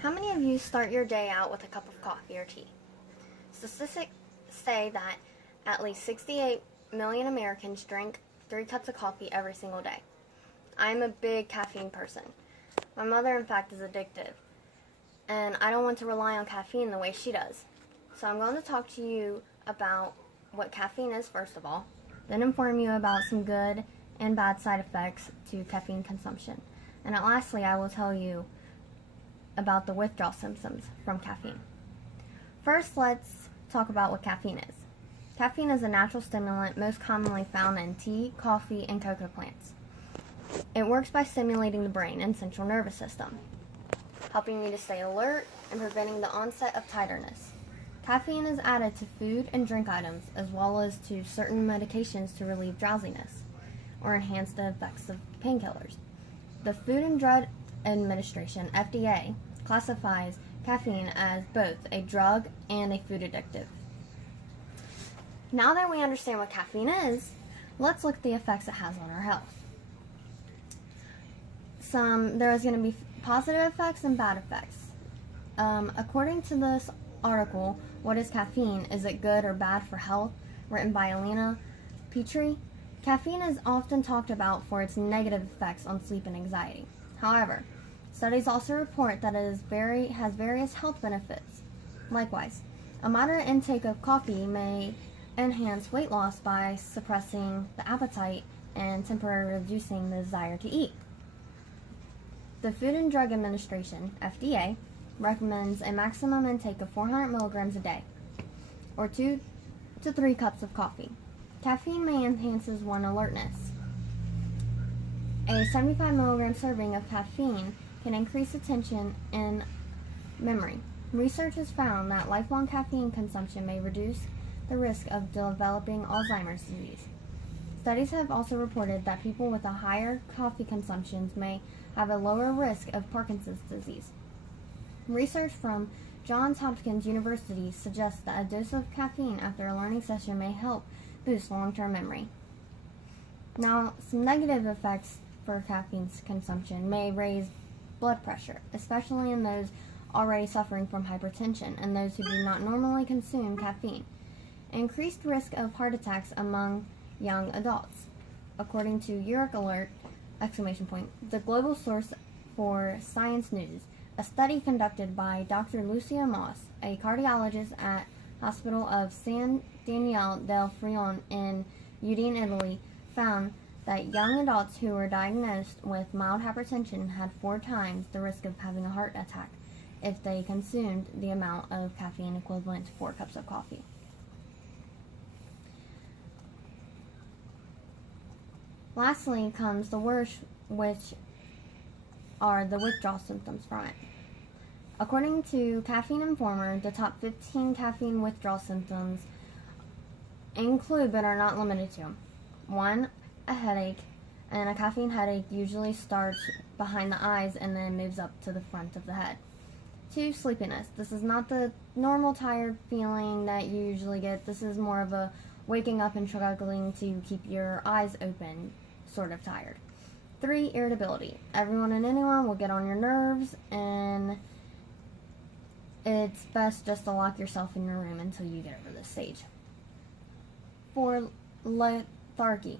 How many of you start your day out with a cup of coffee or tea? Statistics say that at least 68 million Americans drink 3 cups of coffee every single day. I am a big caffeine person. My mother, in fact, is addictive, and I don't want to rely on caffeine the way she does. So I'm going to talk to you about what caffeine is, first of all, then inform you about some good and bad side effects to caffeine consumption. And lastly, I will tell you about the withdrawal symptoms from caffeine. First, let's talk about what caffeine is. Caffeine is a natural stimulant most commonly found in tea, coffee, and cocoa plants. It works by stimulating the brain and central nervous system, helping you to stay alert and preventing the onset of tidiness. Caffeine is added to food and drink items as well as to certain medications to relieve drowsiness or enhance the effects of painkillers. The Food and Drug Administration, FDA, classifies caffeine as both a drug and a food addictive. Now that we understand what caffeine is, let's look at the effects it has on our health. There is going to be positive effects and bad effects. According to this article, What is Caffeine? Is it good or bad for health? Written by Alina Petrie. Caffeine is often talked about for its negative effects on sleep and anxiety. However, studies also report that it has various health benefits. Likewise, a moderate intake of coffee may enhance weight loss by suppressing the appetite and temporarily reducing the desire to eat. The Food and Drug Administration, FDA, recommends a maximum intake of 400 milligrams a day, or 2 to 3 cups of coffee. Caffeine may enhance one's alertness. A 75 milligram serving of caffeine can increase attention and memory. Research has found that lifelong caffeine consumption may reduce the risk of developing Alzheimer's disease. Studies have also reported that people with a higher coffee consumptions may have a lower risk of Parkinson's disease. Research from Johns Hopkins University suggests that a dose of caffeine after a learning session may help boost long-term memory. Now, some negative effects for caffeine consumption may raise blood pressure, especially in those already suffering from hypertension and those who do not normally consume caffeine. Increased risk of heart attacks among young adults. According to EuroAlert, the global source for Science News, a study conducted by Dr. Lucia Moss, a cardiologist at Hospital of San Daniele del Frione in Udine, Italy, found that young adults who were diagnosed with mild hypertension had 4 times the risk of having a heart attack if they consumed the amount of caffeine equivalent to 4 cups of coffee. Lastly comes the worst, which are the withdrawal symptoms from it. According to Caffeine Informer, the top 15 caffeine withdrawal symptoms include but are not limited to 1. A headache, and a caffeine headache usually starts behind the eyes and then moves up to the front of the head. 2. Sleepiness. This is not the normal tired feeling that you usually get. This is more of a waking up and struggling to keep your eyes open, sort of tired. 3. Irritability. Everyone and anyone will get on your nerves, and it's best just to lock yourself in your room until you get over this stage. 4. Lethargy.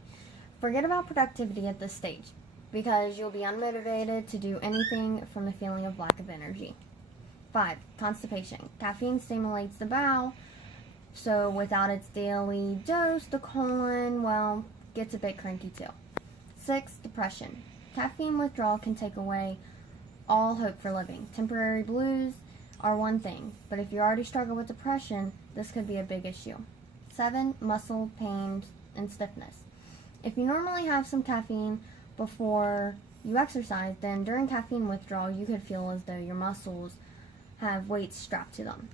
Forget about productivity at this stage, because you'll be unmotivated to do anything from the feeling of lack of energy. 5. Constipation. Caffeine stimulates the bowel, so without its daily dose, the colon, gets a bit cranky too. 6. Depression. Caffeine withdrawal can take away all hope for living. Temporary blues are one thing, but if you already struggle with depression, this could be a big issue. 7. Muscle pain and stiffness. If you normally have some caffeine before you exercise, then during caffeine withdrawal, you could feel as though your muscles have weights strapped to them.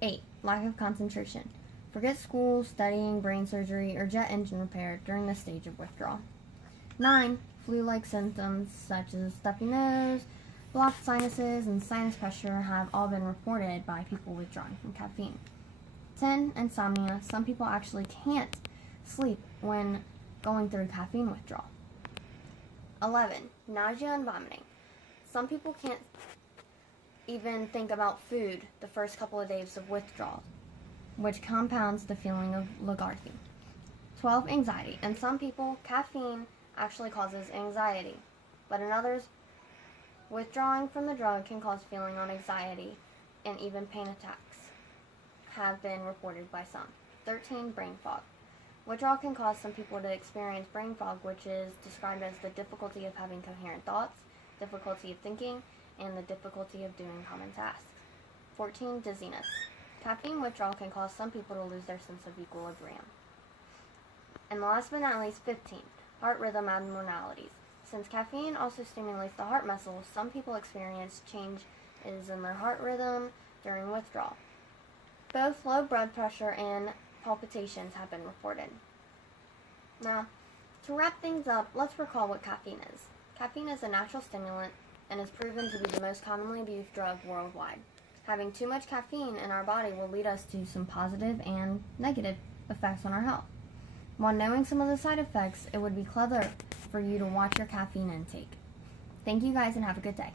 8. Lack of concentration. Forget school, studying, brain surgery, or jet engine repair during this stage of withdrawal. 9. Flu-like symptoms such as stuffy nose, blocked sinuses, and sinus pressure have all been reported by people withdrawing from caffeine. 10. Insomnia. Some people actually can't sleep when going through caffeine withdrawal. 11. Nausea and vomiting. Some people can't even think about food the first couple of days of withdrawal, which compounds the feeling of lethargy. 12, anxiety. In some people, caffeine actually causes anxiety, but in others, withdrawing from the drug can cause feeling on anxiety, and even pain attacks have been reported by some. 13, brain fog. Withdrawal can cause some people to experience brain fog, which is described as the difficulty of having coherent thoughts, difficulty of thinking, and the difficulty of doing common tasks. 14, dizziness. Caffeine withdrawal can cause some people to lose their sense of equilibrium. And last but not least, 15, heart rhythm abnormalities. Since caffeine also stimulates the heart muscles, some people experience changes in their heart rhythm during withdrawal. Both low blood pressure and palpitations have been reported. Now, to wrap things up, let's recall what caffeine is. Caffeine is a natural stimulant and is proven to be the most commonly abused drug worldwide. Having too much caffeine in our body will lead us to some positive and negative effects on our health. While knowing some of the side effects, it would be clever for you to watch your caffeine intake. Thank you guys and have a good day.